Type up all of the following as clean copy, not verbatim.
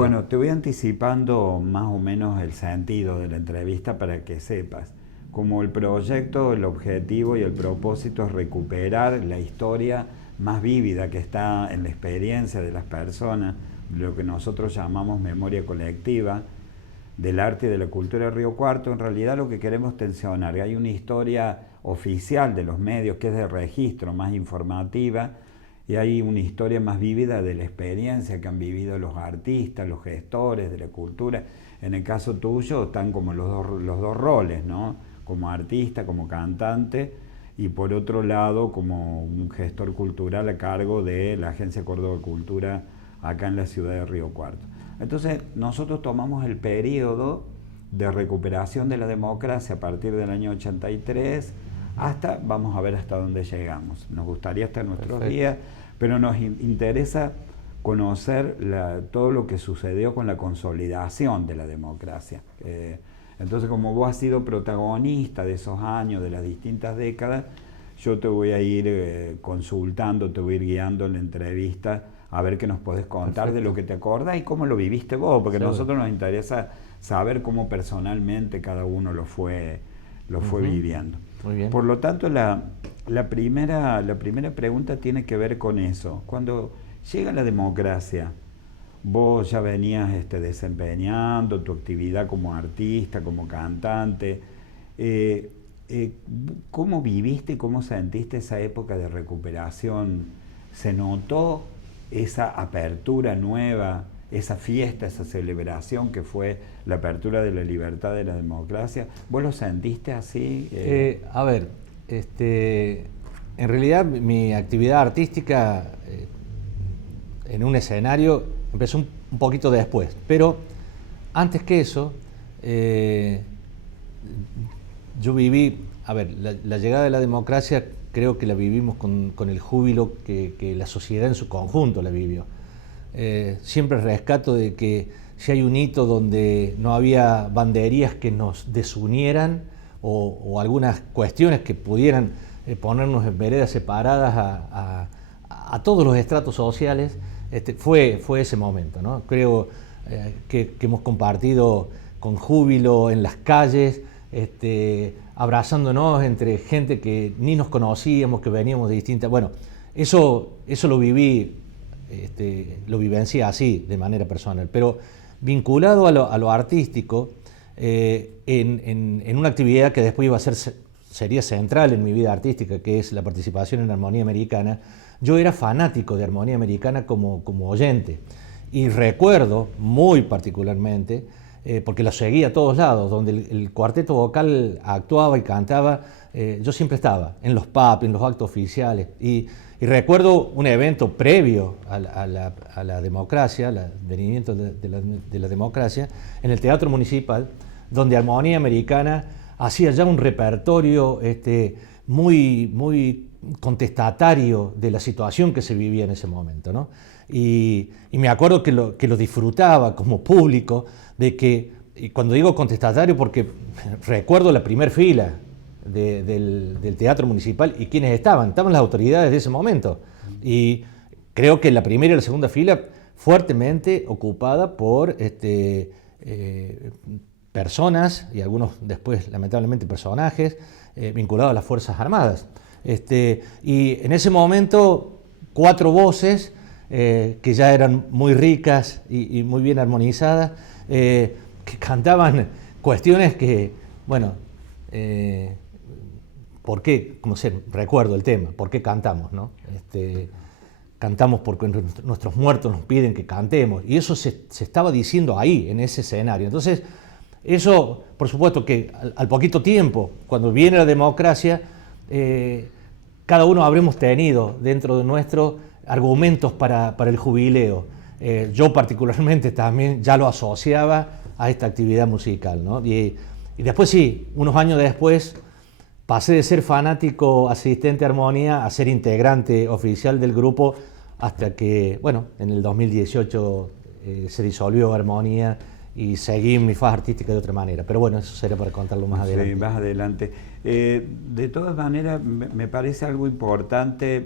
Bueno, te voy anticipando más o menos el sentido de la entrevista para que sepas. Como el proyecto, el objetivo y el propósito es recuperar la historia más vívida que está en la experiencia de las personas, lo que nosotros llamamos memoria colectiva, del arte y de la cultura de Río Cuarto. En realidad lo que queremos tensionar, hay una historia oficial de los medios que es de registro, más informativa, y hay una historia más vívida de la experiencia que han vivido los artistas, los gestores de la cultura. En el caso tuyo están como los dos roles, ¿no? Como artista, como cantante, y por otro lado como un gestor cultural a cargo de la Agencia Córdoba Cultura acá en la ciudad de Río Cuarto. Entonces nosotros tomamos el periodo de recuperación de la democracia a partir del año 83 hasta, vamos a ver hasta dónde llegamos. Nos gustaría hasta nuestros días, pero nos interesa conocer todo lo que sucedió con la consolidación de la democracia. Entonces, como vos has sido protagonista de esos años, de las distintas décadas, yo te voy a ir consultando, te voy a ir guiando en la entrevista a ver qué nos podés contar de lo que te acordás y cómo lo viviste vos, porque a nosotros nos interesa saber cómo personalmente cada uno lo fue viviendo. Muy bien. Por lo tanto, la primera pregunta tiene que ver con eso. Cuando llega la democracia, vos ya venías desempeñando tu actividad como artista, como cantante. ¿Cómo viviste, cómo sentiste esa época de recuperación? ¿Se notó esa apertura nueva, esa fiesta, esa celebración que fue la apertura de la libertad, de la democracia? ¿Vos lo sentiste así? A ver, en realidad mi actividad artística en un escenario empezó un poquito después, pero antes que eso, yo viví, a ver, la llegada de la democracia creo que la vivimos con el júbilo que la sociedad en su conjunto la vivió. Siempre rescato de que si hay un hito donde no había banderías que nos desunieran o algunas cuestiones que pudieran ponernos en veredas separadas a todos los estratos sociales, fue ese momento, ¿no? Creo que hemos compartido con júbilo en las calles, abrazándonos entre gente que ni nos conocíamos, que veníamos de distintas... Bueno, eso lo viví, lo vivencié así, de manera personal, pero vinculado a lo artístico, en una actividad que después sería central en mi vida artística, que es la participación en Armonía Americana. Yo era fanático de Armonía Americana como oyente, y recuerdo muy particularmente, porque lo seguía a todos lados, donde el cuarteto vocal actuaba y cantaba, yo siempre estaba, en los pubs, en los actos oficiales, y recuerdo un evento previo a la democracia, al advenimiento de la democracia, en el Teatro Municipal, donde Armonía Americana hacía ya un repertorio muy contestatario de la situación que se vivía en ese momento, ¿no? Y me acuerdo que lo disfrutaba como público, y cuando digo contestatario, porque recuerdo la primera fila del Teatro Municipal y quienes estaban las autoridades de ese momento, y creo que la primera y la segunda fila fuertemente ocupada por personas, y algunos después lamentablemente personajes vinculados a las Fuerzas Armadas. Y en ese momento 4 voces que ya eran muy ricas y muy bien armonizadas, que cantaban cuestiones que, bueno, ¿por qué? Como recuerdo el tema, ¿por qué cantamos, no? Cantamos porque nuestros muertos nos piden que cantemos, y eso se estaba diciendo ahí, en ese escenario. Entonces, eso, por supuesto que al poquito tiempo, cuando viene la democracia, cada uno habremos tenido dentro de nuestro argumentos para el jubileo. Yo particularmente también ya lo asociaba a esta actividad musical, ¿no? Y después sí, unos años después, pasé de ser fanático asistente a Armonía a ser integrante oficial del grupo, hasta que, bueno, en el 2018 se disolvió Armonía y seguí mi faz artística de otra manera. Pero bueno, eso será para contarlo más adelante. Sí, más adelante. De todas maneras, me parece algo importante,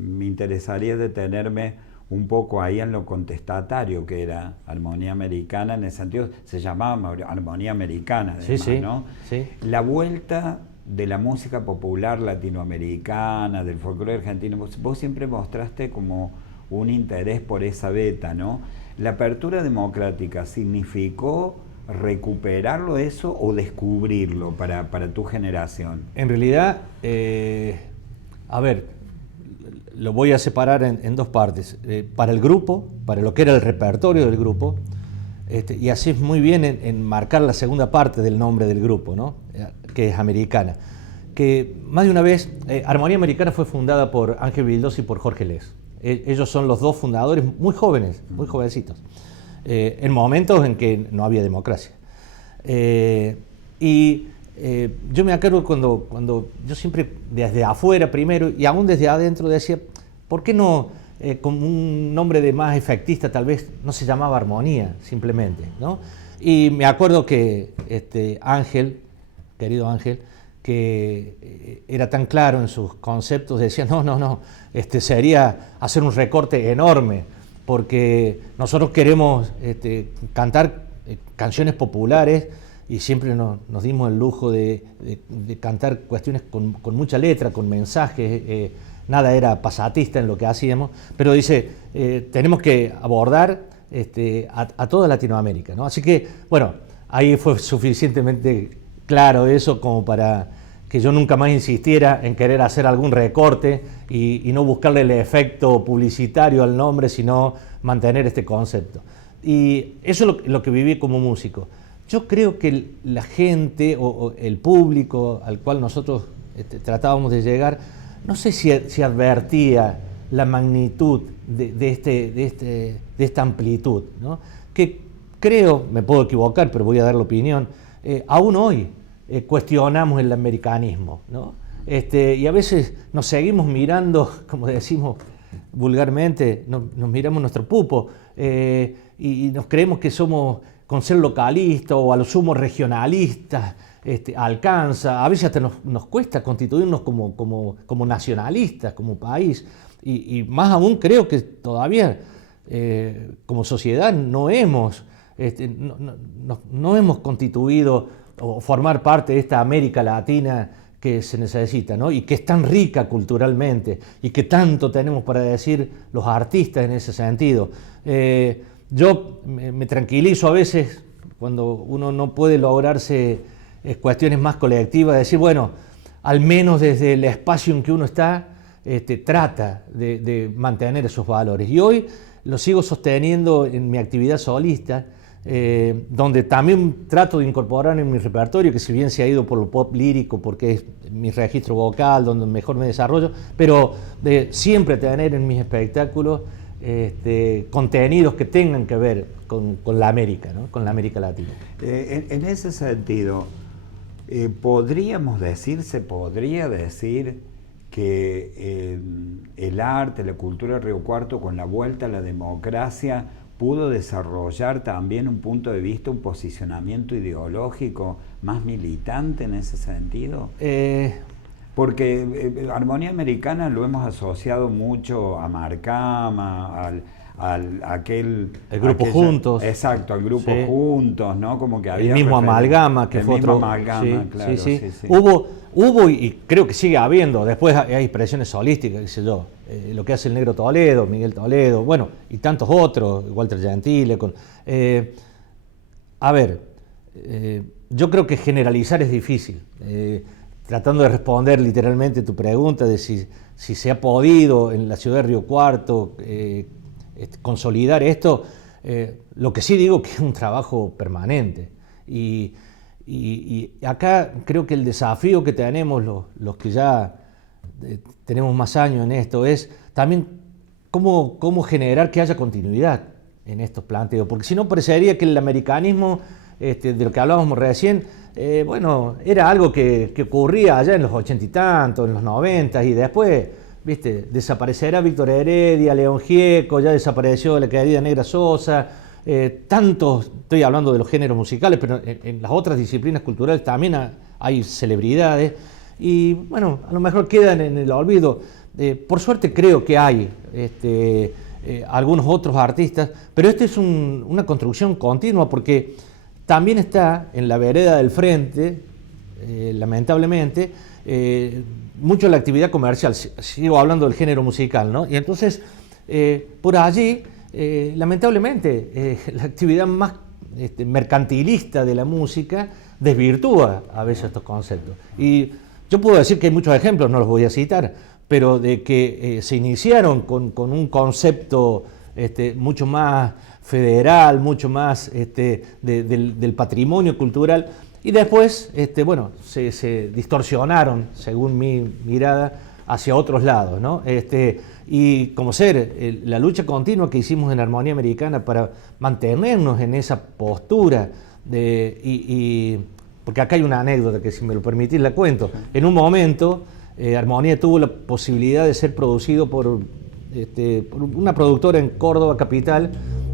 me interesaría detenerme un poco ahí en lo contestatario que era Armonía Americana, en el sentido, se llamaba Armonía Americana, además, sí, ¿no? Sí. La vuelta de la música popular latinoamericana, del folclore argentino, vos siempre mostraste como un interés por esa beta, ¿no? ¿La apertura democrática significó recuperarlo eso o descubrirlo para tu generación? En realidad, a ver, lo voy a separar en dos partes. Para el grupo, para lo que era el repertorio del grupo, y así es muy bien en marcar la segunda parte del nombre del grupo, ¿no? Que es Americana. Que más de una vez, Armonía Americana fue fundada por Ángel Vildoz y por Jorge Les. Ellos son los dos fundadores muy jóvenes, muy jovencitos, en momentos en que no había democracia. Yo me acuerdo cuando yo siempre desde afuera primero y aún desde adentro decía, ¿por qué no con un nombre de más efectista tal vez no se llamaba Armonía simplemente, ¿no? Y me acuerdo que Ángel, querido Ángel, que era tan claro en sus conceptos, decía, no, sería hacer un recorte enorme, porque nosotros queremos cantar canciones populares y siempre nos dimos el lujo de cantar cuestiones con mucha letra, con mensajes, nada era pasatista en lo que hacíamos, pero dice, tenemos que abordar a toda Latinoamérica, ¿no? Así que, bueno, ahí fue suficientemente claro eso como para que yo nunca más insistiera en querer hacer algún recorte y no buscarle el efecto publicitario al nombre, sino mantener este concepto. Y eso es lo que viví como músico. Yo creo que la gente o el público al cual nosotros tratábamos de llegar, no sé si advertía la magnitud de esta amplitud, ¿no? Que creo, me puedo equivocar, pero voy a dar la opinión, aún hoy cuestionamos el americanismo, ¿no? Y a veces nos seguimos mirando, como decimos vulgarmente, nos miramos nuestro pupo y nos creemos que somos, con ser localistas o a lo sumo regionalistas, alcanza, a veces hasta nos cuesta constituirnos como nacionalistas, como país, y más aún creo que todavía como sociedad no hemos constituido o formar parte de esta América Latina que se necesita, ¿no? Y que es tan rica culturalmente y que tanto tenemos para decir los artistas en ese sentido. Yo me tranquilizo a veces cuando uno no puede lograrse cuestiones más colectivas, decir, bueno, al menos desde el espacio en que uno está, trata de mantener esos valores. Y hoy lo sigo sosteniendo en mi actividad solista, donde también trato de incorporar en mi repertorio, que si bien se ha ido por lo pop lírico, porque es mi registro vocal, donde mejor me desarrollo, pero de siempre tener en mis espectáculos contenidos que tengan que ver con la América, ¿no? Con la América Latina. En ese sentido, podríamos decir, se podría decir que el arte, la cultura de Río Cuarto, con la vuelta a la democracia, pudo desarrollar también un punto de vista, un posicionamiento ideológico más militante en ese sentido? Porque Armonía Americana lo hemos asociado mucho a Marcama, el grupo Juntos. Exacto, al grupo Juntos, ¿no? Como que había el mismo Amalgama, que fue otro. Amalgama, claro, sí. Hubo y creo que sigue habiendo, después hay expresiones solísticas, qué sé yo, lo que hace el Negro Toledo, Miguel Toledo, bueno, y tantos otros, Walter Gentile. Yo creo que generalizar es difícil. Tratando de responder literalmente tu pregunta de si se ha podido en la ciudad de Río Cuarto consolidar esto, lo que sí digo que es un trabajo permanente. Y acá creo que el desafío que tenemos los que ya tenemos más años en esto es también cómo generar que haya continuidad en estos planteos, porque si no parecería que el americanismo, de lo que hablábamos recién, era algo que ocurría allá en los 80 y tantos, en los 90, y después, desaparecerá Víctor Heredia, León Gieco, ya desapareció la querida Negra Sosa, estoy hablando de los géneros musicales, pero en las otras disciplinas culturales también hay celebridades, y bueno, a lo mejor quedan en el olvido. Por suerte creo que hay algunos otros artistas, pero esto es una construcción continua porque también está en la vereda del frente, lamentablemente, mucho la actividad comercial. Sigo hablando del género musical, ¿no? Y entonces, por allí, lamentablemente, la actividad más mercantilista de la música desvirtúa a veces estos conceptos. Y yo puedo decir que hay muchos ejemplos, no los voy a citar, pero de que se iniciaron con un concepto mucho más federal, mucho más del patrimonio cultural, y después bueno, se distorsionaron, según mi mirada, hacia otros lados, ¿no? Y como la lucha continua que hicimos en Armonía Americana para mantenernos en esa postura, porque acá hay una anécdota que, si me lo permitís, la cuento. En un momento, Armonía tuvo la posibilidad de ser producido por una productora en Córdoba capital,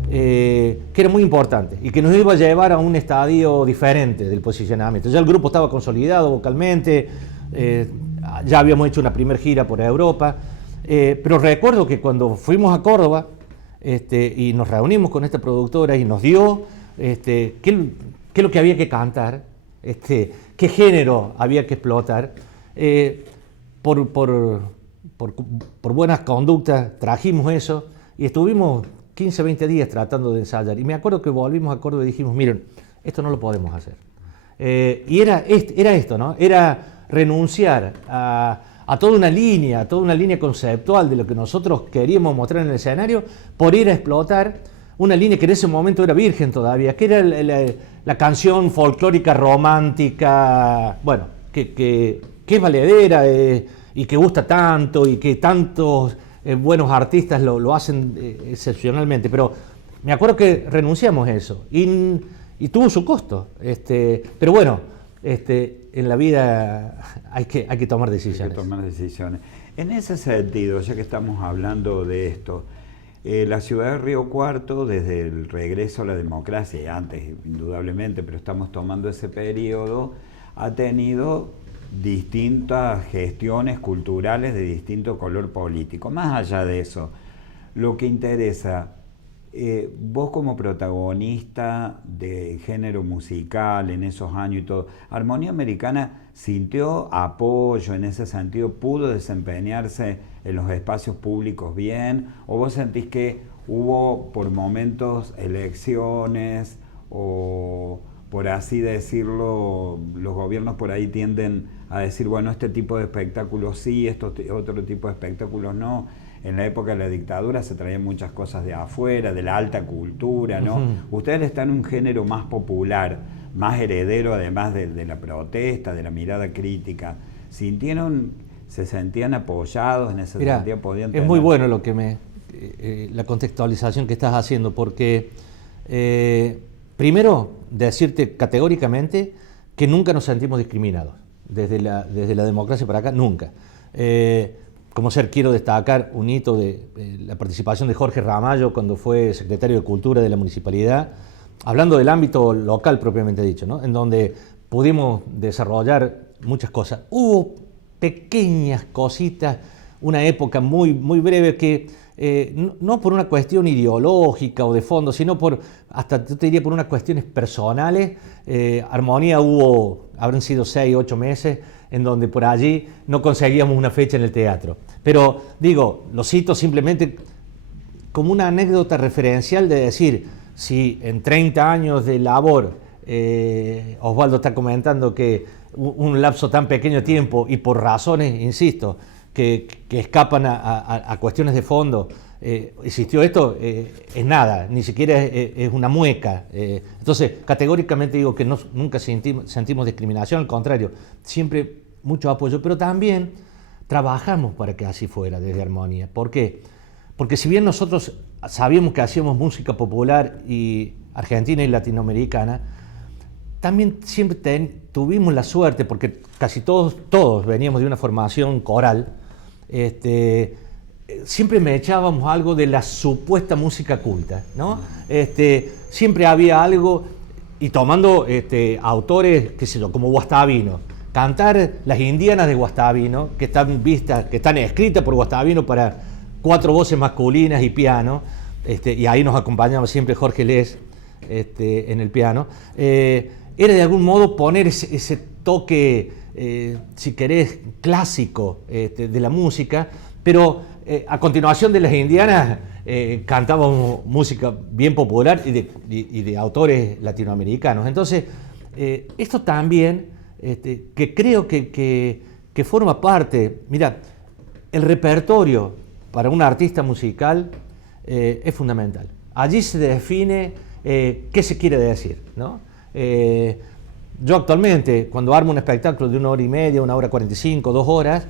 que era muy importante y que nos iba a llevar a un estadio diferente del posicionamiento. Ya el grupo estaba consolidado vocalmente, ya habíamos hecho una primera gira por Europa, pero recuerdo que cuando fuimos a Córdoba y nos reunimos con esta productora y nos dio qué es lo que había que cantar, qué género había que explotar, por buenas conductas trajimos eso y estuvimos 15, 20 días tratando de ensayar. Y me acuerdo que volvimos a Córdoba y dijimos, miren, esto no lo podemos hacer. Y era esto, ¿no? Era renunciar a toda una línea conceptual de lo que nosotros queríamos mostrar en el escenario por ir a explotar una línea que en ese momento era virgen todavía, que era la canción folclórica romántica, bueno, que es valedera y que gusta tanto y que tantos buenos artistas lo hacen excepcionalmente, pero me acuerdo que renunciamos a eso y tuvo su costo, pero bueno, en la vida hay que tomar decisiones. Hay que tomar decisiones. En ese sentido, ya que estamos hablando de esto, la ciudad de Río Cuarto, desde el regreso a la democracia, y antes indudablemente, pero estamos tomando ese periodo, ha tenido distintas gestiones culturales de distinto color político. Más allá de eso, lo que interesa, vos como protagonista de género musical en esos años y todo, ¿Armonía Americana sintió apoyo en ese sentido? ¿Pudo desempeñarse en los espacios públicos bien? ¿O vos sentís que hubo por momentos elecciones o, por así decirlo, los gobiernos por ahí tienden a decir, bueno, este tipo de espectáculos sí, otro tipo de espectáculos no? En la época de la dictadura se traían muchas cosas de afuera, de la alta cultura, ¿no? Ustedes están en un género más popular, más heredero además de la protesta, de la mirada crítica. ¿Se sentían apoyados en ese sentido? ¿Podían tener? Es muy bueno lo que la contextualización que estás haciendo, porque primero decirte categóricamente que nunca nos sentimos discriminados, desde la democracia para acá, nunca. Quiero destacar un hito de la participación de Jorge Ramallo cuando fue secretario de Cultura de la Municipalidad, hablando del ámbito local propiamente dicho, ¿no? En donde pudimos desarrollar muchas cosas. Hubo pequeñas cositas, una época muy, muy breve que no por una cuestión ideológica o de fondo, sino hasta yo te diría por unas cuestiones personales. Armonía habrán sido 6, 8 meses en donde por allí no conseguíamos una fecha en el teatro. Pero digo, lo cito simplemente como una anécdota referencial de decir, si en 30 años de labor, Osvaldo está comentando que un lapso tan pequeño de tiempo y por razones, insisto, que escapan a cuestiones de fondo, existió esto, es nada, ni siquiera es una mueca. Entonces, categóricamente digo que nunca sentimos discriminación, al contrario, siempre mucho apoyo, pero también trabajamos para que así fuera desde Armonía. ¿Por qué? Porque si bien nosotros sabíamos que hacíamos música popular y argentina y latinoamericana, también siempre tuvimos la suerte, porque casi todos veníamos de una formación coral, siempre me echábamos algo de la supuesta música culta, ¿no? Siempre había algo, y tomando autores, qué sé yo, como Guastavino, cantar las indianas de Guastavino, que están escritas por Guastavino para 4 voces masculinas y piano, y ahí nos acompañaba siempre Jorge Les en el piano. Era de algún modo poner ese toque, si querés, clásico de la música, pero a continuación de Las Indianas cantábamos música bien popular y de autores latinoamericanos. Entonces, esto también, que creo que forma parte, mira, el repertorio para un artista musical es fundamental. Allí se define qué se quiere decir, ¿no? Yo actualmente, cuando armo un espectáculo de 1 hora y media, 1 hora 45, 2 horas,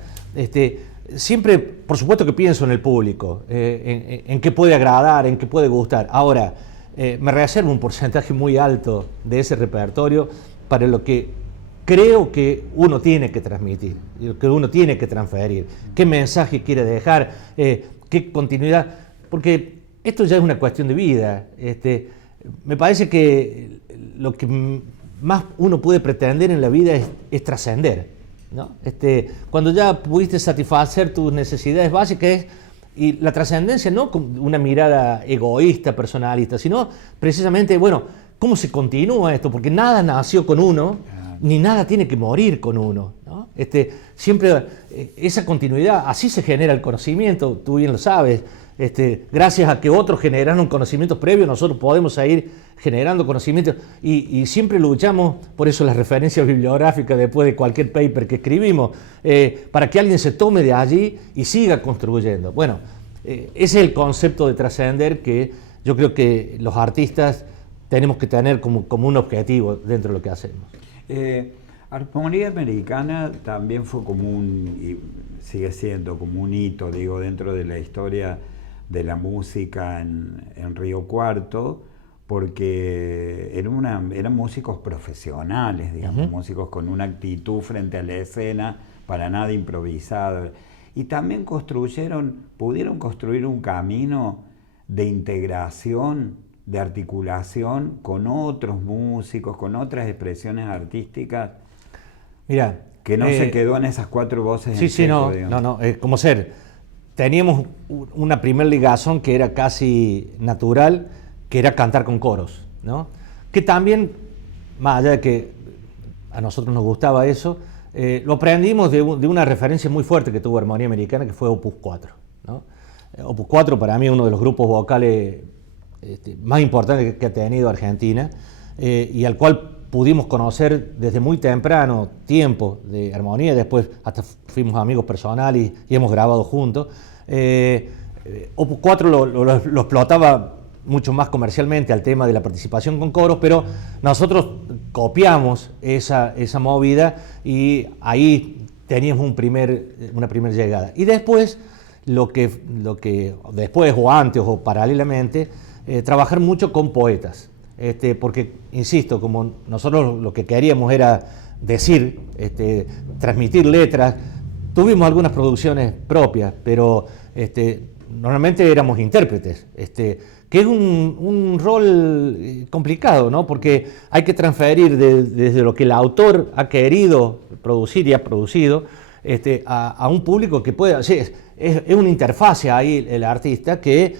siempre, por supuesto que pienso en el público, en qué puede agradar, en qué puede gustar. Ahora, me reservo un porcentaje muy alto de ese repertorio para lo que creo que uno tiene que transmitir, lo que uno tiene que transferir, qué mensaje quiere dejar, qué continuidad, porque esto ya es una cuestión de vida. Me parece que lo que más uno puede pretender en la vida es trascender, ¿no? Cuando ya pudiste satisfacer tus necesidades básicas, y la trascendencia no con una mirada egoísta, personalista, sino precisamente, bueno, ¿cómo se continúa esto? Porque nada nació con uno, ni nada tiene que morir con uno, ¿no? Siempre esa continuidad, así se genera el conocimiento, tú bien lo sabes. Gracias a que otros generaron conocimientos previos, nosotros podemos seguir generando conocimientos y siempre luchamos, por eso las referencias bibliográficas después de cualquier paper que escribimos, para que alguien se tome de allí y siga construyendo. Bueno, ese es el concepto de trascender que yo creo que los artistas tenemos que tener como un objetivo dentro de lo que hacemos. Armonía Americana también fue como y sigue siendo como un hito, digo, dentro de la historia de la música en Río Cuarto, porque eran músicos profesionales, digamos, músicos con una actitud frente a la escena, para nada improvisada. Y también pudieron construir un camino de integración, de articulación con otros músicos, con otras expresiones artísticas. Mira, que no se quedó en esas 4 voces. Sí, no, como ser. Teníamos una primer ligazón que era casi natural, que era cantar con coros, ¿no? Que también, más allá de que a nosotros nos gustaba eso, lo aprendimos de una referencia muy fuerte que tuvo Armonía Americana, que fue Opus 4, ¿no? Opus 4 para mí es uno de los grupos vocales más importantes que ha tenido Argentina, y al cual pudimos conocer desde muy temprano tiempo de Armonía, después hasta fuimos amigos personales y hemos grabado juntos. Opus 4 lo explotaba mucho más comercialmente al tema de la participación con coros, pero nosotros copiamos esa movida y ahí teníamos una primera llegada. Y después, lo que después o antes o paralelamente, trabajar mucho con poetas. Porque, insisto, como nosotros lo que queríamos era decir, transmitir letras, tuvimos algunas producciones propias, pero normalmente éramos intérpretes, que es un rol complicado, ¿no? Porque hay que transferir desde lo que el autor ha querido producir y ha producido a un público que pueda... Sí, es una interfase ahí el artista que...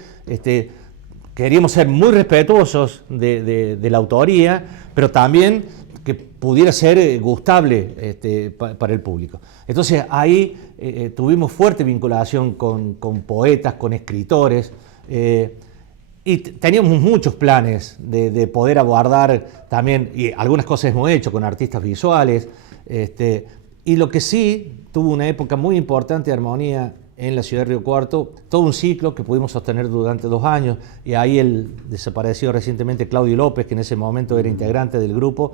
Queríamos ser muy respetuosos de la autoría, pero también que pudiera ser gustable para el público. Entonces ahí tuvimos fuerte vinculación con poetas, con escritores, y teníamos muchos planes de poder abordar también, y algunas cosas hemos hecho con artistas visuales, y lo que sí tuvo una época muy importante de Armonía en la ciudad de Río Cuarto, todo un ciclo que pudimos sostener durante 2 años, y ahí el desaparecido recientemente Claudio López, que en ese momento era integrante del grupo,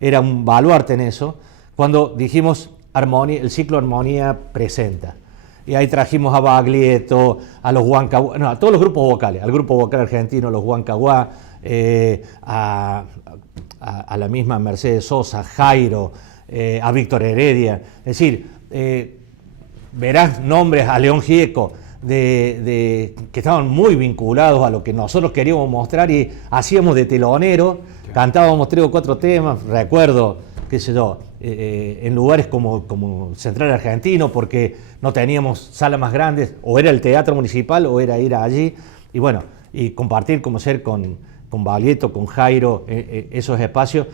era un baluarte en eso, cuando dijimos el ciclo Armonía presenta. Y ahí trajimos a Baglietto, a los Huancahuá, a todos los grupos vocales, al grupo vocal argentino, los Huancahuá, a la misma Mercedes Sosa, Jairo, a Víctor Heredia. Es decir, verás nombres a León Gieco, que estaban muy vinculados a lo que nosotros queríamos mostrar y hacíamos de telonero, cantábamos 3 o 4 temas, recuerdo qué sé yo, en lugares como Central Argentino, porque no teníamos salas más grandes, o era el teatro municipal o era ir allí, y bueno, y compartir como ser con Baglietto, con Jairo, esos espacios.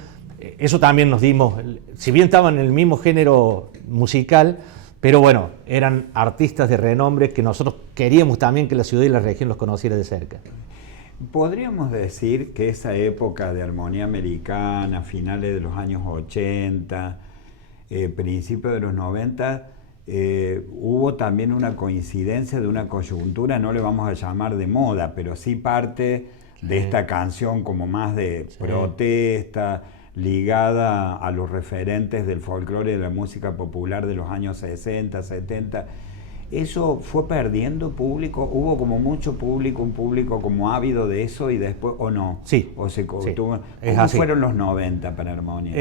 Eso también nos dimos, si bien estaban en el mismo género musical, pero bueno, eran artistas de renombre que nosotros queríamos también que la ciudad y la región los conociera de cerca. Podríamos decir que esa época de armonía americana, finales de los años 80, principios de los 90, hubo también una coincidencia de una coyuntura, no le vamos a llamar de moda, pero sí parte de esta canción como más de protesta, ligada a los referentes del folclore y de la música popular de los años 60, 70. ¿Eso fue perdiendo público? ¿Hubo como mucho público, un público como ávido de eso y después, o no? Sí. ¿O se, sí. ¿Cómo así. fueron los 90 para Armonía?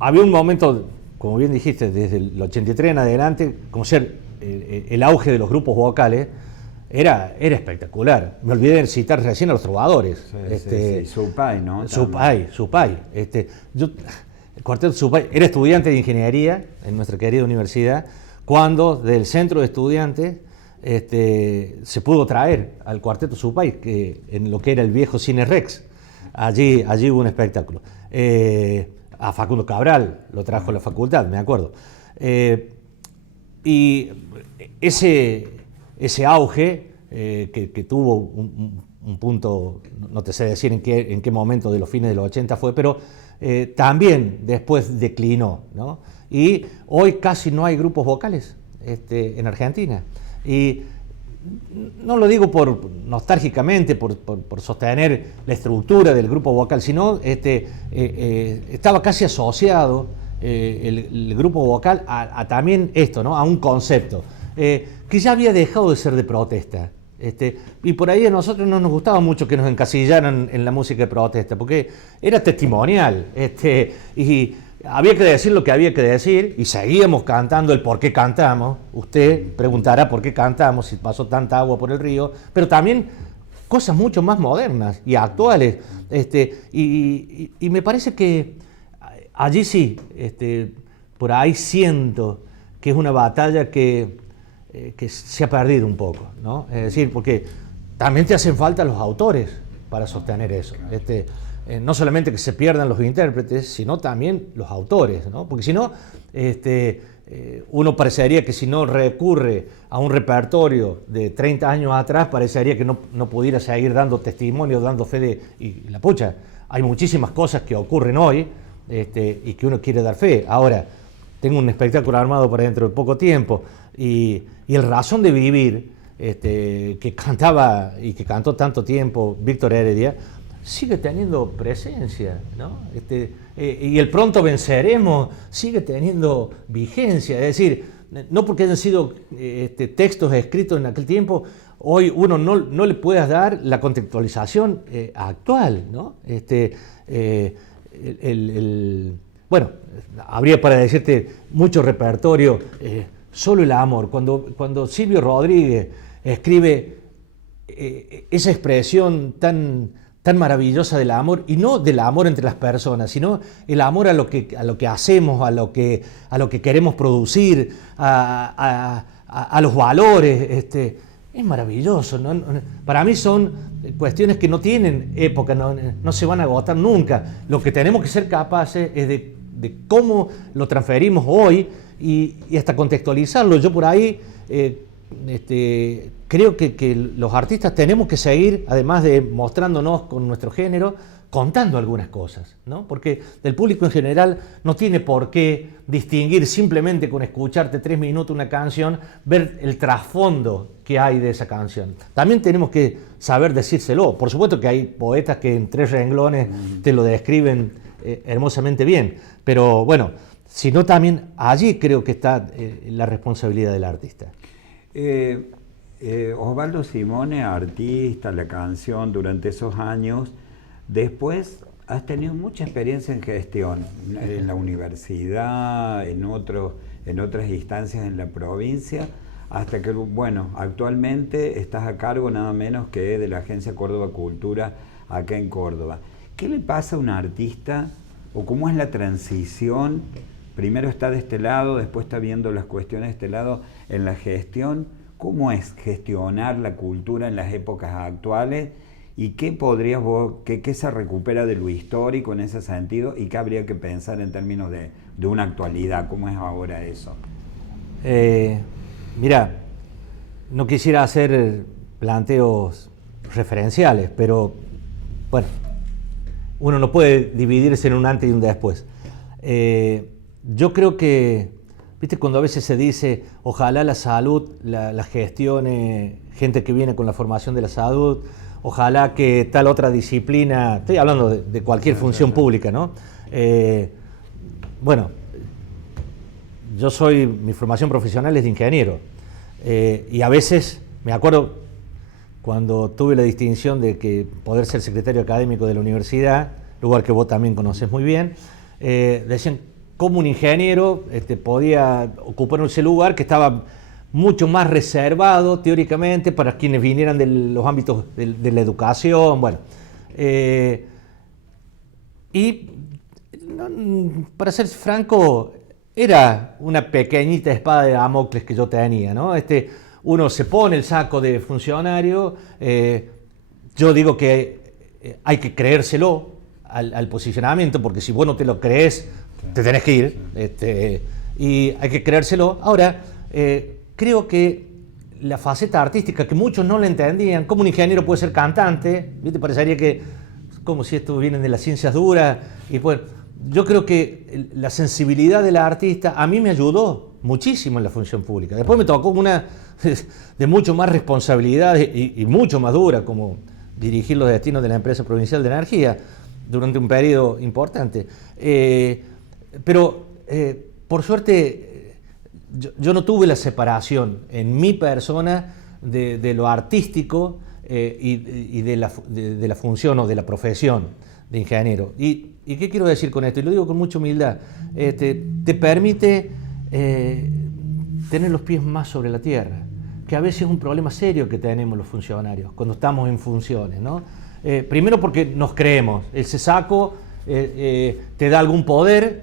Había un momento, como bien dijiste, desde el 83 en adelante, como ser el auge de los grupos vocales, era espectacular. Me olvidé de citar recién a los trovadores. Sí. Supay, ¿no? Supay. Yo, el cuarteto Supay, era estudiante de ingeniería en nuestra querida universidad, cuando del centro de estudiantes se pudo traer al cuarteto Supay, que en lo que era el viejo Cine Rex. Allí hubo un espectáculo. A Facundo Cabral lo trajo a la facultad, me acuerdo. Y ese auge que tuvo un punto, no te sé decir en qué momento de los fines de los 80 fue, pero también después declinó, ¿no? Y hoy casi no hay grupos vocales en Argentina. Y no lo digo nostálgicamente, por sostener la estructura del grupo vocal, sino estaba casi asociado el grupo vocal a también esto, ¿no? A un concepto que ya había dejado de ser de protesta. Y por ahí a nosotros no nos gustaba mucho que nos encasillaran en la música de protesta, porque era testimonial, y había que decir lo que había que decir, y seguíamos cantando el por qué cantamos. Usted preguntará por qué cantamos, si pasó tanta agua por el río, pero también cosas mucho más modernas y actuales. Y me parece que allí sí, por ahí siento que es una batalla que se ha perdido un poco, ¿no? Es decir, porque también te hacen falta los autores para sostener eso. No solamente que se pierdan los intérpretes, sino también los autores, ¿no? Porque si no, uno parecería que si no recurre a un repertorio de 30 años atrás, parecería que no pudiera seguir dando testimonio, dando fe y la pucha. Hay muchísimas cosas que ocurren hoy y que uno quiere dar fe. Ahora, tengo un espectáculo armado para dentro de poco tiempo y el Razón de Vivir, que cantaba y que cantó tanto tiempo Víctor Heredia, sigue teniendo presencia, ¿no? Y el Pronto Venceremos sigue teniendo vigencia. Es decir, no porque hayan sido textos escritos en aquel tiempo, hoy uno no le puedas dar la contextualización actual, ¿no? Bueno, habría para decirte mucho repertorio, solo el amor. Cuando Silvio Rodríguez escribe esa expresión tan maravillosa del amor, y no del amor entre las personas, sino el amor a lo que hacemos, a lo que queremos producir, a los valores, es maravilloso, ¿no? Para mí son cuestiones que no tienen época, no se van a agotar nunca. Lo que tenemos que ser capaces es de cómo lo transferimos hoy y hasta contextualizarlo. Yo por ahí creo que los artistas tenemos que seguir, además de mostrándonos con nuestro género, contando algunas cosas, ¿no? Porque el público en general no tiene por qué distinguir simplemente con escucharte 3 minutos una canción, ver el trasfondo que hay de esa canción. También tenemos que saber decírselo. Por supuesto que hay poetas que en 3 renglones te lo describen hermosamente bien, pero bueno, sino también allí creo que está la responsabilidad del artista. Osvaldo Simone, artista, la canción durante esos años, después has tenido mucha experiencia en gestión, en la universidad, en otras instancias en la provincia, hasta que, bueno, actualmente estás a cargo nada menos que de la Agencia Córdoba Cultura acá en Córdoba. ¿Qué le pasa a un artista o cómo es la transición. Primero está de este lado, después está viendo las cuestiones de este lado en la gestión. ¿Cómo es gestionar la cultura en las épocas actuales? ¿Y qué podrías vos, qué se recupera de lo histórico en ese sentido? ¿Y qué habría que pensar en términos de una actualidad? ¿Cómo es ahora eso? Mira, no quisiera hacer planteos referenciales, pero bueno, uno no puede dividirse en un antes y un después. Yo creo que, viste, cuando a veces se dice, ojalá la salud la gestione gente que viene con la formación de la salud, ojalá que tal otra disciplina, estoy hablando de cualquier función pública, ¿no? Bueno, mi formación profesional es de ingeniero, y a veces, me acuerdo cuando tuve la distinción de poder ser secretario académico de la universidad, lugar que vos también conocés muy bien, decían cómo un ingeniero podía ocupar ese lugar que estaba mucho más reservado teóricamente para quienes vinieran de los ámbitos de la educación, bueno. Y para ser franco, era una pequeñita espada de Damocles que yo tenía, ¿no? Uno se pone el saco de funcionario, yo digo que hay que creérselo al posicionamiento, porque si vos no te lo crees, te tenés que ir, y hay que creérselo. Ahora, creo que la faceta artística, que muchos no la entendían, como un ingeniero puede ser cantante, ¿viste? Parecería que, como si esto viene de las ciencias duras, y pues, yo creo que la sensibilidad del artista a mí me ayudó muchísimo en la función pública. Después me tocó una de mucho más responsabilidad y mucho más dura, como dirigir los destinos de la empresa provincial de energía durante un periodo importante. Pero por suerte yo no tuve la separación en mi persona de lo artístico y de la función o de la profesión de ingeniero. ¿Y qué quiero decir con esto? Y lo digo con mucha humildad. Te permite tener los pies más sobre la tierra, que a veces es un problema serio que tenemos los funcionarios cuando estamos en funciones, ¿no? Primero porque nos creemos, el CESACO te da algún poder,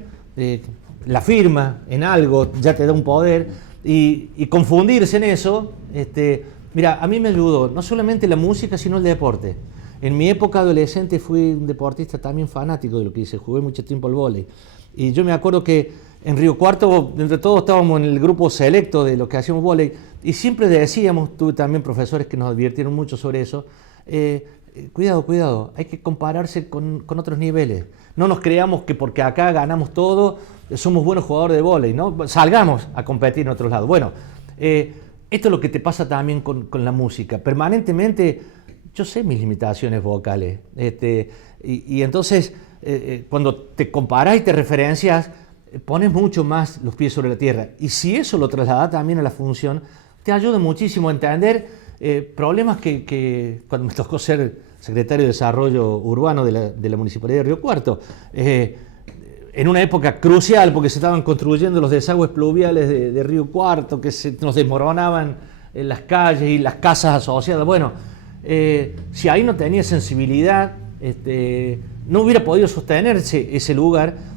la firma en algo ya te da un poder, y confundirse en eso, mira, a mí me ayudó no solamente la música, sino el deporte. En mi época adolescente fui un deportista también fanático de lo que hice, jugué mucho tiempo al vóley. Y yo me acuerdo que en Río Cuarto, entre todos estábamos en el grupo selecto de los que hacíamos vóley, y siempre decíamos, tuve también profesores que nos advirtieron mucho sobre eso, cuidado, hay que compararse con otros niveles. No nos creamos que porque acá ganamos todo, somos buenos jugadores de vóley, ¿no? Salgamos a competir en otros lados. Bueno, esto es lo que te pasa también con la música. Permanentemente, yo sé mis limitaciones vocales, y entonces cuando te comparás y te referencias, pones mucho más los pies sobre la tierra. Y si eso lo trasladas también a la función, te ayuda muchísimo a entender problemas que cuando me tocó ser secretario de Desarrollo Urbano de la Municipalidad de Río Cuarto, en una época crucial porque se estaban construyendo los desagües pluviales de Río Cuarto, que nos desmoronaban en las calles y las casas asociadas. Bueno, si ahí no tenía sensibilidad, no hubiera podido sostenerse ese lugar.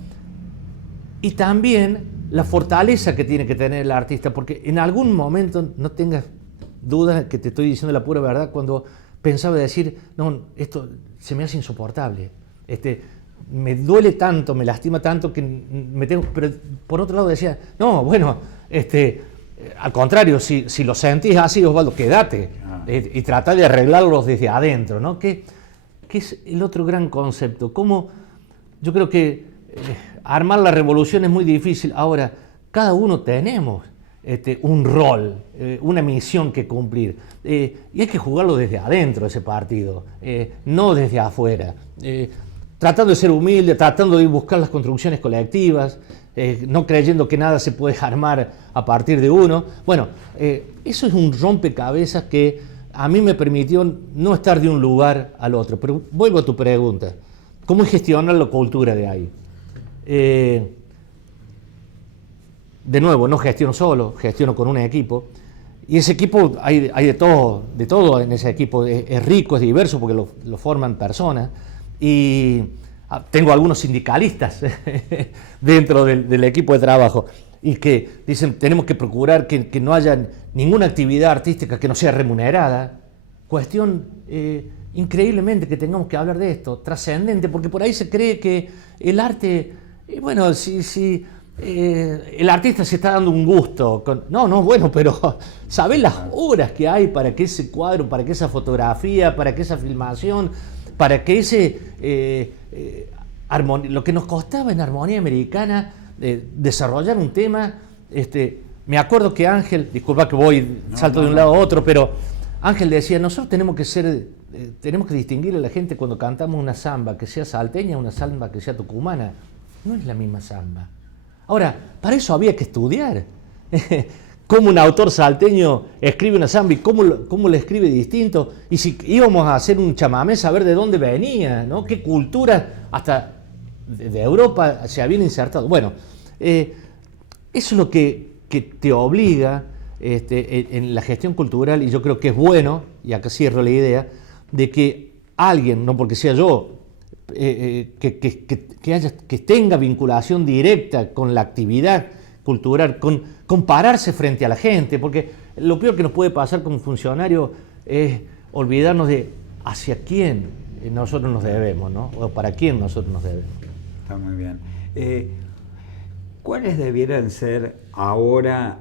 Y también la fortaleza que tiene que tener el artista, porque en algún momento, no tengas dudas que te estoy diciendo la pura verdad, cuando pensaba decir, no, esto se me hace insoportable, me duele tanto, me lastima tanto que me tengo... Pero por otro lado decía, no, bueno, al contrario, si lo sentís así, Osvaldo, quédate y trata de arreglarlos desde adentro, ¿no? Que es el otro gran concepto. Cómo yo creo que armar la revolución es muy difícil. Ahora, cada uno tenemos un rol, una misión que cumplir, y hay que jugarlo desde adentro ese partido, no desde afuera, tratando de ser humilde, tratando de buscar las construcciones colectivas, no creyendo que nada se puede armar a partir de uno. Bueno, eso es un rompecabezas que a mí me permitió no estar de un lugar al otro. Pero vuelvo a tu pregunta, ¿cómo es gestionar la cultura de ahí? De nuevo, no gestiono solo, gestiono con un equipo, y ese equipo hay de todo en ese equipo, es rico, es diverso porque lo forman personas, y tengo algunos sindicalistas dentro del equipo de trabajo y que dicen tenemos que procurar que no haya ninguna actividad artística que no sea remunerada. Cuestión increíblemente que tengamos que hablar de esto, trascendente, porque por ahí se cree que el arte, bueno, si el artista se está dando un gusto. Bueno, pero ¿sabés las horas que hay para que ese cuadro, para que esa fotografía, para que esa filmación, para que lo que nos costaba en Armonía Americana desarrollar un tema? Me acuerdo que Ángel, disculpa que salto de un lado a otro, pero Ángel decía, nosotros tenemos que distinguir a la gente cuando cantamos una samba que sea salteña, una samba que sea tucumana. No es la misma samba. Ahora, para eso había que estudiar. Cómo un autor salteño escribe una samba y cómo le escribe distinto. Y si íbamos a hacer un chamamé, saber de dónde venía, ¿no? Qué cultura hasta de Europa se habían insertado. Bueno, eso es lo que te obliga en la gestión cultural, y yo creo que es bueno, y acá cierro la idea, de que alguien, no porque sea yo, que tenga vinculación directa con la actividad cultural, con pararse frente a la gente, porque lo peor que nos puede pasar como funcionario es olvidarnos de hacia quién nosotros nos debemos, ¿no? O para quién nosotros nos debemos. Está muy bien. ¿Cuáles debieran ser ahora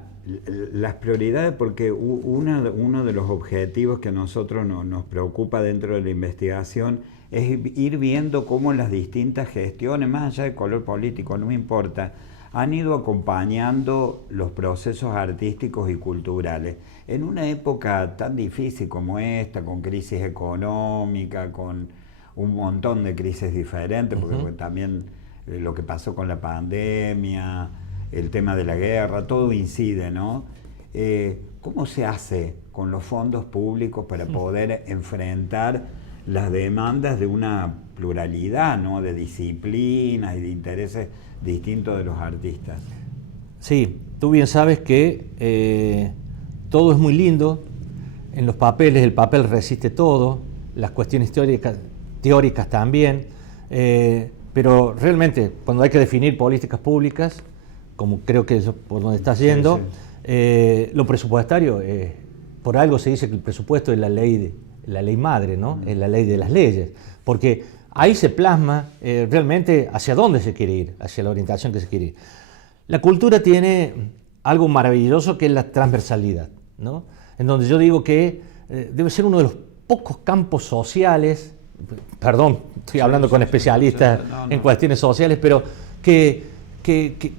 las prioridades? Porque uno de los objetivos que a nosotros nos preocupa dentro de la investigación es ir viendo cómo las distintas gestiones, más allá de color político, no me importa, han ido acompañando los procesos artísticos y culturales. En una época tan difícil como esta, con crisis económica, con un montón de crisis diferentes, porque también lo que pasó con la pandemia, el tema de la guerra, todo incide, ¿no? ¿Cómo se hace con los fondos públicos para poder enfrentar las demandas de una pluralidad, ¿no? De disciplinas y de intereses distintos de los artistas? Sí, tú bien sabes que todo es muy lindo, en los papeles el papel resiste todo, las cuestiones teóricas también, pero realmente cuando hay que definir políticas públicas, como creo que es por donde estás yendo, lo presupuestario, por algo se dice que el presupuesto es la ley madre, ¿no? Es la ley de las leyes, porque ahí se plasma realmente hacia dónde se quiere ir, hacia la orientación que se quiere ir. La cultura tiene algo maravilloso que es la transversalidad, ¿no? En donde yo digo que debe ser uno de los pocos campos sociales, perdón, estoy hablando con especialistas en cuestiones sociales, pero que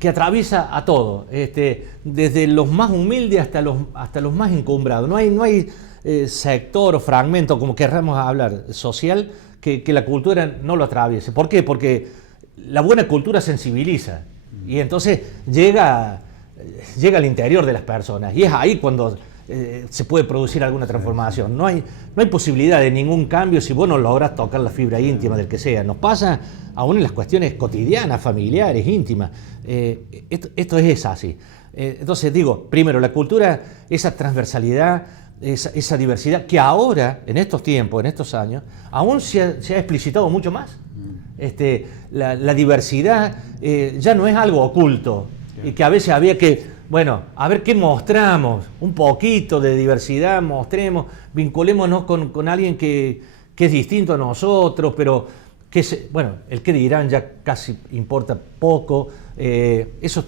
atraviesa a todo, desde los más humildes hasta los más encumbrados. No hay sector o fragmento, como querramos hablar, social, que la cultura no lo atraviese. ¿Por qué? Porque la buena cultura sensibiliza y entonces llega al interior de las personas, y es ahí cuando se puede producir alguna transformación. No hay posibilidad de ningún cambio si vos no lográs tocar la fibra íntima del que sea. Nos pasa aún en las cuestiones cotidianas, familiares, íntimas. Esto es así. Entonces digo, primero, la cultura, esa transversalidad, esa diversidad, que ahora, en estos tiempos, en estos años, aún se ha explicitado mucho más. La diversidad ya no es algo oculto, y que a veces había que, bueno, a ver qué mostramos, un poquito de diversidad mostremos, vinculémonos con alguien que es distinto a nosotros, pero bueno, el que dirán ya casi importa poco. Eso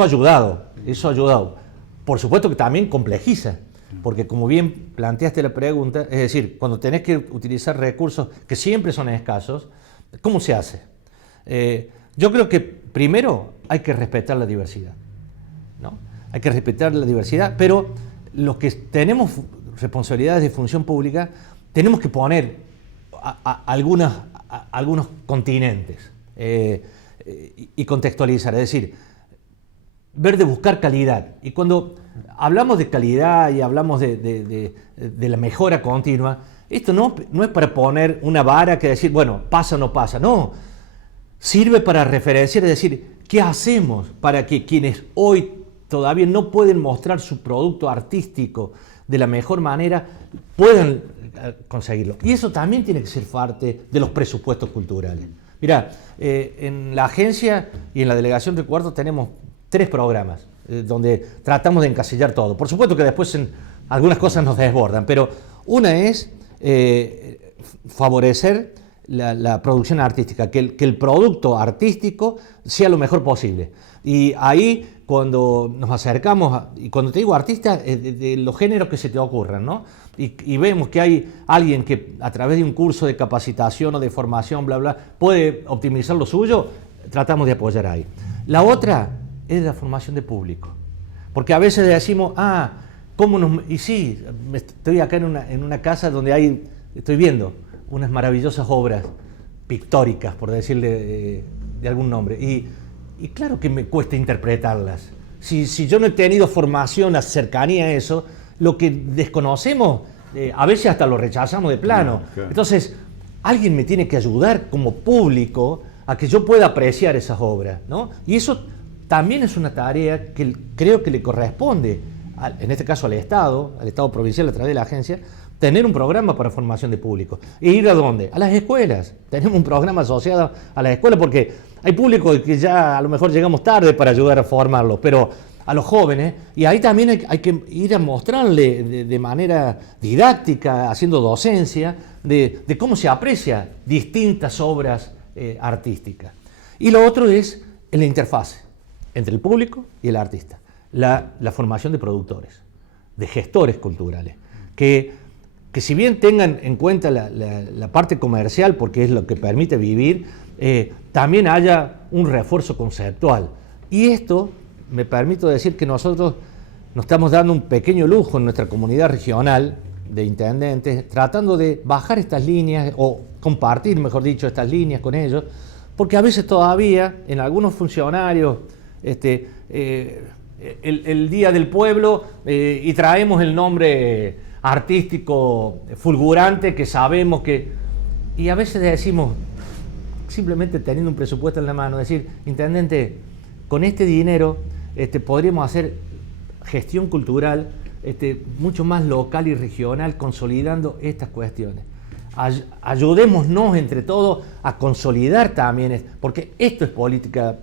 ha ayudado. Por supuesto que también complejiza, porque como bien planteaste la pregunta, es decir, cuando tenés que utilizar recursos que siempre son escasos, ¿cómo se hace? Yo creo que primero hay que respetar la diversidad, ¿no? Hay que respetar la diversidad, pero los que tenemos responsabilidades de función pública tenemos que poner algunos continentes y contextualizar, es decir, ver de buscar calidad. Y cuando hablamos de calidad y hablamos de la mejora continua, esto no es para poner una vara que decir, bueno, pasa o no pasa, no. Sirve para referenciar, es decir, ¿qué hacemos para que quienes hoy todavía no pueden mostrar su producto artístico de la mejor manera puedan conseguirlo? Y eso también tiene que ser parte de los presupuestos culturales. Mira, en la agencia y en la delegación de Cuarto tenemos 3 programas donde tratamos de encasillar todo. Por supuesto que después algunas cosas nos desbordan, pero una es favorecer la producción artística, que el producto artístico sea lo mejor posible. Y ahí cuando nos acercamos, y cuando te digo artista, de los géneros que se te ocurran, ¿no? Y vemos que hay alguien que a través de un curso de capacitación o de formación, bla, bla, puede optimizar lo suyo, tratamos de apoyar ahí. La otra es la formación de público. Porque a veces decimos, ¿cómo nos...? Y sí, estoy acá en una casa donde estoy viendo unas maravillosas obras pictóricas, por decirle de algún nombre. Y claro que me cuesta interpretarlas. Si yo no he tenido formación, cercanía a eso, lo que desconocemos, a veces hasta lo rechazamos de plano. Claro. Entonces, alguien me tiene que ayudar como público a que yo pueda apreciar esas obras, ¿no? Y eso también es una tarea que creo que le corresponde, en este caso al Estado provincial a través de la agencia, tener un programa para formación de público. ¿E ir a dónde? A las escuelas. Tenemos un programa asociado a las escuelas porque hay público que ya a lo mejor llegamos tarde para ayudar a formarlos, pero a los jóvenes, y ahí también hay que ir a mostrarle de manera didáctica, haciendo docencia, de cómo se aprecia distintas obras artísticas. Y lo otro es la interfase entre el público y el artista, la formación de productores, de gestores culturales, que si bien tengan en cuenta la parte comercial, porque es lo que permite vivir, también haya un refuerzo conceptual. Y esto, me permito decir que nosotros nos estamos dando un pequeño lujo en nuestra comunidad regional de intendentes, tratando de bajar estas líneas, o compartir, mejor dicho, estas líneas con ellos, porque a veces todavía en algunos funcionarios, el Día del Pueblo, y traemos el nombre artístico fulgurante que sabemos que... Y a veces decimos, simplemente teniendo un presupuesto en la mano, decir, intendente, con este dinero podríamos hacer gestión cultural mucho más local y regional, consolidando estas cuestiones. Ayudémonos entre todos a consolidar también, porque esto es política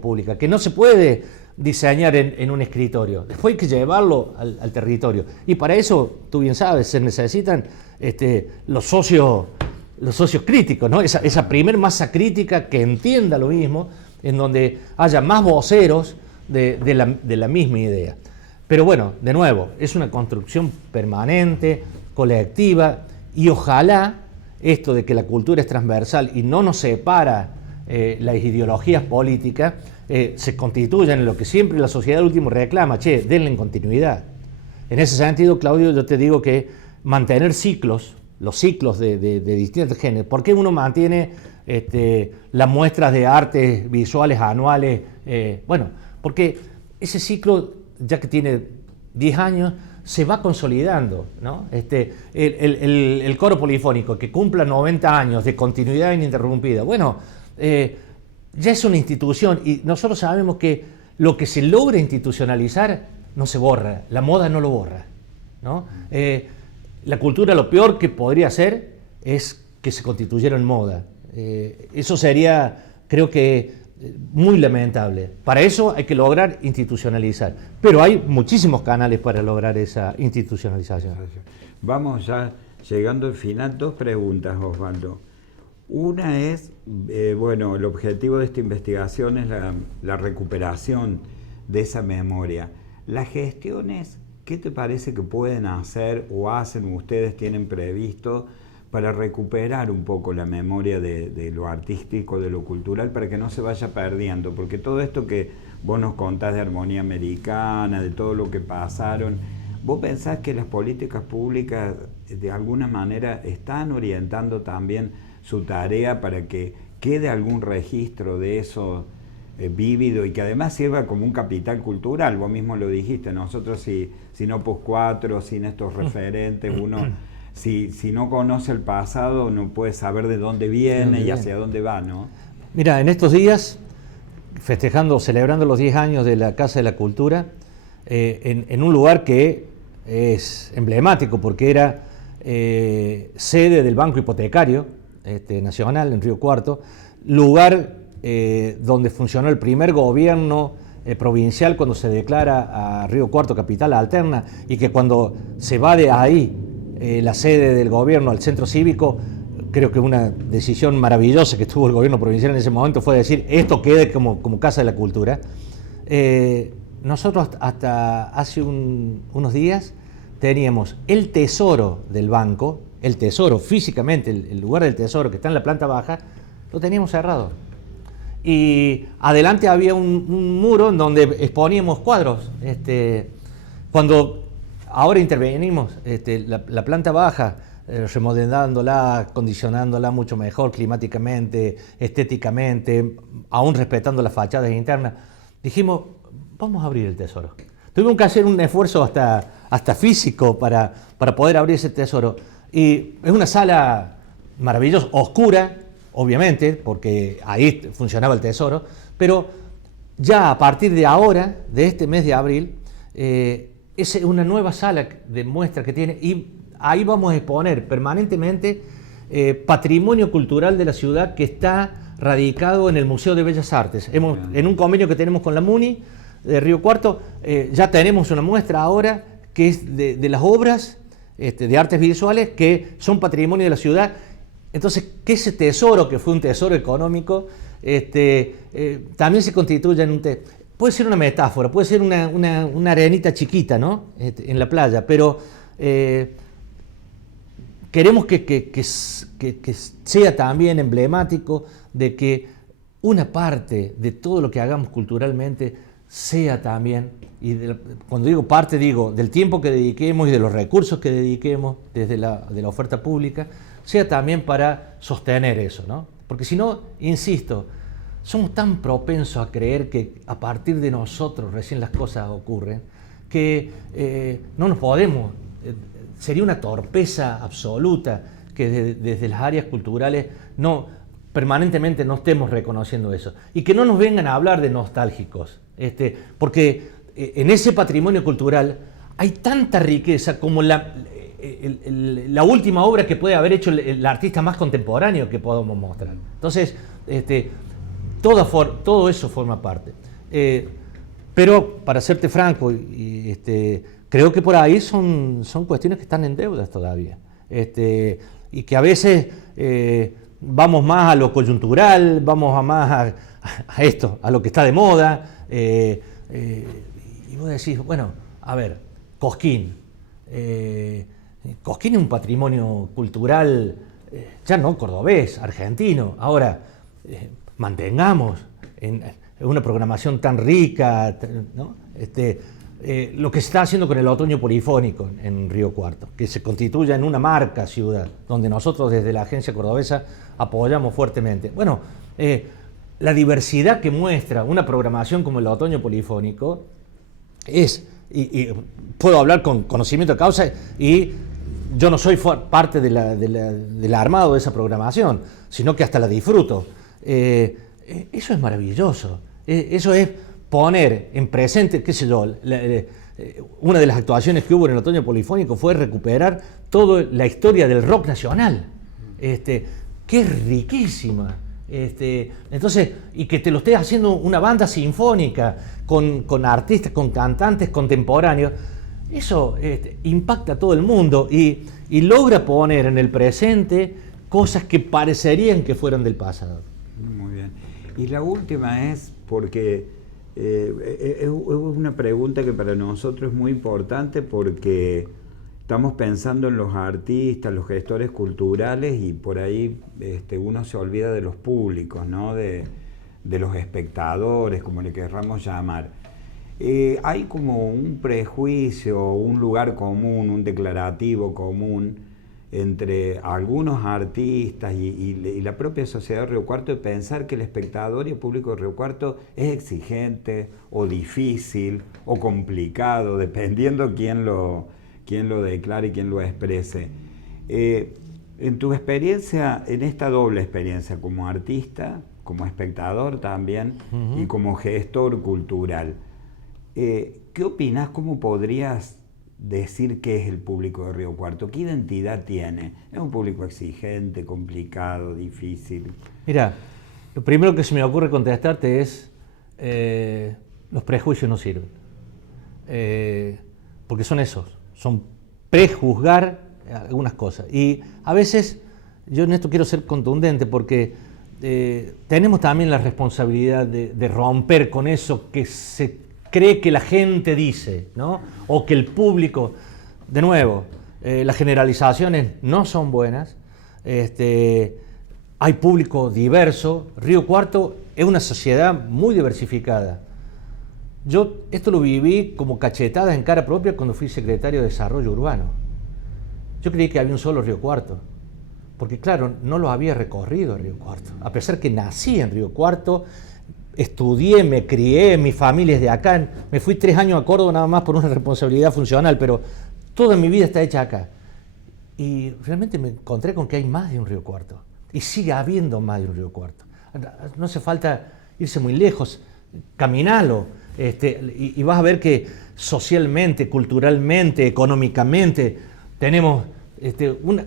pública, que no se puede diseñar en un escritorio, después hay que llevarlo al territorio. Y para eso, tú bien sabes, se necesitan los socios críticos, ¿no? Esa primer masa crítica que entienda lo mismo, en donde haya más voceros de la misma idea. Pero bueno, de nuevo, es una construcción permanente, colectiva, y ojalá esto de que la cultura es transversal y no nos separa las ideologías políticas, se constituyan en lo que siempre la sociedad último reclama, denle en continuidad. En ese sentido, Claudio, yo te digo que mantener los ciclos de distintos géneros. ¿Por qué uno mantiene las muestras de artes visuales anuales? Bueno, porque ese ciclo, ya que tiene 10 años, se va consolidando, ¿no? El coro polifónico que cumpla 90 años de continuidad ininterrumpida, bueno, ya es una institución, y nosotros sabemos que lo que se logra institucionalizar no se borra, la moda no lo borra, ¿no? La cultura, lo peor que podría hacer es que se constituyera en moda. Eso sería, creo que, muy lamentable. Para eso hay que lograr institucionalizar, pero hay muchísimos canales para lograr esa institucionalización. Vamos ya llegando al final, 2 preguntas, Osvaldo. Una es, el objetivo de esta investigación es la recuperación de esa memoria. Las gestiones, ¿qué te parece que pueden hacer o hacen ustedes, tienen previsto para recuperar un poco la memoria de lo artístico, de lo cultural, para que no se vaya perdiendo? Porque todo esto que vos nos contás de Armonía Americana, de todo lo que pasaron, ¿vos pensás que las políticas públicas de alguna manera están orientando también su tarea para que quede algún registro de eso vívido y que además sirva como un capital cultural? Vos mismo lo dijiste, nosotros sin Opus 4, sin estos referentes, uno... Si no conoce el pasado, no puede saber de dónde viene y hacia dónde va, ¿no? Mira, en estos días, celebrando los 10 años de la Casa de la Cultura, en un lugar que es emblemático porque era sede del Banco Hipotecario Nacional en Río Cuarto, lugar donde funcionó el primer gobierno provincial cuando se declara a Río Cuarto capital alterna, y que cuando se va de ahí la sede del gobierno al centro cívico, creo que una decisión maravillosa que tuvo el gobierno provincial en ese momento fue decir, esto quede como Casa de la Cultura. Nosotros hasta hace unos días teníamos el tesoro del banco, el tesoro físicamente, el lugar del tesoro que está en la planta baja, lo teníamos cerrado. Y adelante había un muro en donde exponíamos cuadros. Cuando ahora intervenimos, la planta baja, remodelándola, acondicionándola mucho mejor climáticamente, estéticamente, aún respetando las fachadas internas, dijimos, vamos a abrir el tesoro. Tuvimos que hacer un esfuerzo hasta físico para poder abrir ese tesoro. Y es una sala maravillosa, oscura, obviamente, porque ahí funcionaba el tesoro, pero ya a partir de ahora, de este mes de abril, es una nueva sala de muestra que tiene, y ahí vamos a exponer permanentemente patrimonio cultural de la ciudad que está radicado en el Museo de Bellas Artes. En un convenio que tenemos con la MUNI de Río Cuarto, ya tenemos una muestra ahora que es de las obras de artes visuales que son patrimonio de la ciudad. Entonces, que ese tesoro, que fue un tesoro económico, también se constituye en puede ser una metáfora, puede ser una arenita chiquita, ¿no? En la playa, pero queremos que sea también emblemático de que una parte de todo lo que hagamos culturalmente sea también, y cuando digo parte, digo del tiempo que dediquemos y de los recursos que dediquemos de la oferta pública, sea también para sostener eso, ¿no? Porque si no, insisto, somos tan propensos a creer que a partir de nosotros recién las cosas ocurren, que no nos podemos, sería una torpeza absoluta que desde las áreas culturales permanentemente no estemos reconociendo eso. Y que no nos vengan a hablar de nostálgicos, porque en ese patrimonio cultural hay tanta riqueza como la última obra que puede haber hecho el artista más contemporáneo que podamos mostrar. Entonces, todo eso forma parte. Pero, para serte franco, creo que por ahí son cuestiones que están en deudas todavía. Y que a veces vamos más a lo coyuntural, vamos más a esto, a lo que está de moda. Y vos decís, bueno, a ver, Cosquín. Cosquín es un patrimonio cultural, ya no cordobés, argentino. Ahora, mantengamos en una programación tan rica, ¿no? Lo que se está haciendo con el otoño polifónico en Río Cuarto, que se constituya en una marca ciudad, donde nosotros desde la agencia cordobesa apoyamos fuertemente. Bueno, la diversidad que muestra una programación como el otoño polifónico es, y puedo hablar con conocimiento de causa, y yo no soy parte del armado de esa programación, sino que hasta la disfruto. Eso es maravilloso. Eso es poner en presente, qué sé yo, una de las actuaciones que hubo en el otoño polifónico fue recuperar toda la historia del rock nacional, que es riquísima. Entonces, y que te lo esté haciendo una banda sinfónica con artistas, con cantantes contemporáneos, eso impacta a todo el mundo y logra poner en el presente cosas que parecerían que fueran del pasado. Muy bien. Y la última es porque es una pregunta que para nosotros es muy importante, porque estamos pensando en los artistas, los gestores culturales, y por ahí uno se olvida de los públicos, ¿no? de los espectadores, como le querramos llamar. Hay como un prejuicio, un lugar común, un declarativo común entre algunos artistas y la propia sociedad de Río Cuarto, de pensar que el espectador y el público de Río Cuarto es exigente o difícil o complicado, dependiendo quién lo declare y quién lo exprese. En tu experiencia, en esta doble experiencia como artista, como espectador también, y como gestor cultural, ¿qué opinás? ¿Cómo podrías decir qué es el público de Río Cuarto? ¿Qué identidad tiene? ¿Es un público exigente, complicado, difícil? Mira, Lo primero que se me ocurre contestarte es, los prejuicios no sirven. Porque son esos, son prejuzgar algunas cosas. Y a veces, yo en esto quiero ser contundente porque tenemos también la responsabilidad de romper con eso que se cree que la gente dice, ¿no? O que el público, de nuevo, las generalizaciones no son buenas. Hay público diverso. Río Cuarto es una sociedad muy diversificada. Yo esto lo viví como cachetadas en cara propia cuando fui secretario de Desarrollo Urbano. Yo creí que había un solo Río Cuarto, porque claro, no lo había recorrido Río Cuarto. A pesar que nací en Río Cuarto, estudié, me crié, mi familia es de acá. Me fui 3 años a Córdoba nada más por una responsabilidad funcional, pero toda mi vida está hecha acá. Y realmente me encontré con que hay más de un Río Cuarto. Y sigue habiendo más de un Río Cuarto. No hace falta irse muy lejos, caminalo. Y vas a ver que socialmente, culturalmente, económicamente, tenemos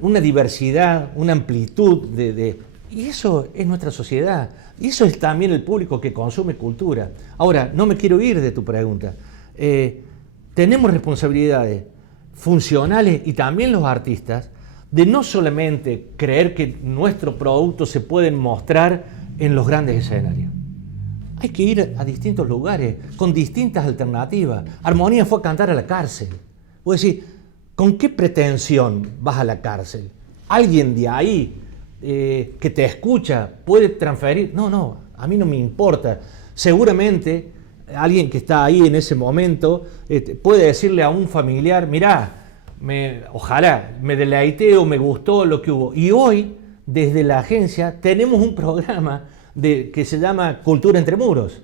una diversidad, una amplitud y eso es nuestra sociedad. Y eso es también el público que consume cultura. Ahora, no me quiero ir de tu pregunta. Tenemos responsabilidades funcionales y también los artistas de no solamente creer que nuestros productos se pueden mostrar en los grandes escenarios. Hay que ir a distintos lugares, con distintas alternativas. Armonía fue a cantar a la cárcel. Vos decís, ¿con qué pretensión vas a la cárcel? ¿Alguien de ahí que te escucha puede transferir? No, a mí no me importa. Seguramente alguien que está ahí en ese momento puede decirle a un familiar, mirá, ojalá me deleité o me gustó lo que hubo. Y hoy, desde la agencia, tenemos un programa que se llama Cultura entre Muros,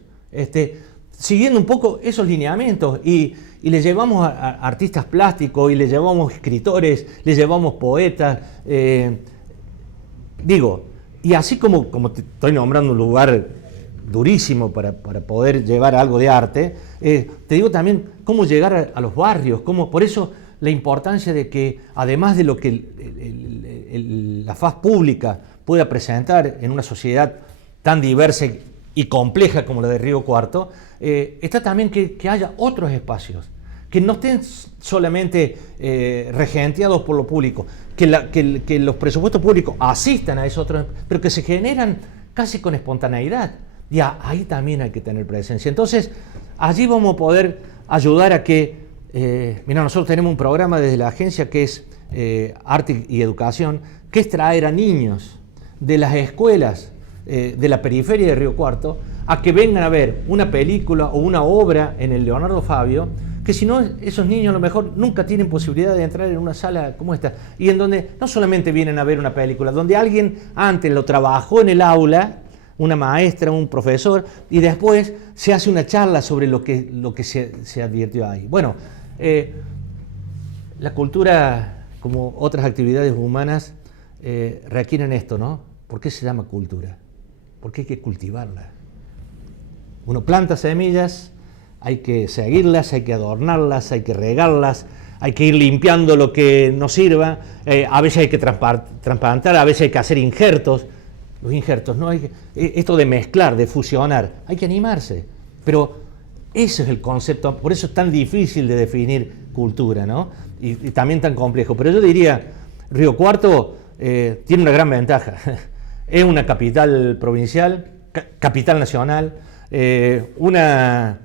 siguiendo un poco esos lineamientos y le llevamos a artistas plásticos y le llevamos escritores, le llevamos poetas, y así como te estoy nombrando un lugar durísimo para poder llevar algo de arte, te digo también cómo llegar a los barrios, por eso la importancia de que además de lo que la faz pública pueda presentar en una sociedad tan diversa y compleja como la de Río Cuarto, está también que haya otros espacios, que no estén solamente regenteados por lo público, que los presupuestos públicos asistan a esos otros, pero que se generan casi con espontaneidad. Ya, ahí también hay que tener presencia. Entonces, allí vamos a poder ayudar a que, nosotros tenemos un programa desde la agencia que es Arte y Educación, que es traer a niños de las escuelas de la periferia de Río Cuarto a que vengan a ver una película o una obra en el Leonardo Fabio, que si no, esos niños a lo mejor nunca tienen posibilidad de entrar en una sala como esta, y en donde no solamente vienen a ver una película, donde alguien antes lo trabajó en el aula, una maestra, un profesor, y después se hace una charla sobre lo que se advirtió ahí. Bueno, la cultura, como otras actividades humanas, requieren esto, ¿no? ¿Por qué se llama cultura? Porque hay que cultivarla. Uno planta semillas, hay que seguirlas, hay que adornarlas, hay que regarlas, hay que ir limpiando lo que no sirva, a veces hay que trasplantar, a veces hay que hacer injertos. Los injertos, ¿no? Esto de mezclar, de fusionar, hay que animarse. Pero ese es el concepto, por eso es tan difícil de definir cultura, ¿no? Y también tan complejo. Pero yo diría, Río Cuarto tiene una gran ventaja. Es una capital provincial, capital nacional, un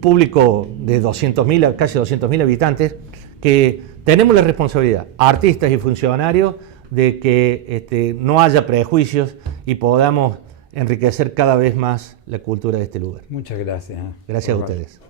público de 200.000, casi 200.000 habitantes, que tenemos la responsabilidad, artistas y funcionarios, de que no haya prejuicios y podamos enriquecer cada vez más la cultura de este lugar. Muchas gracias. Gracias a ustedes.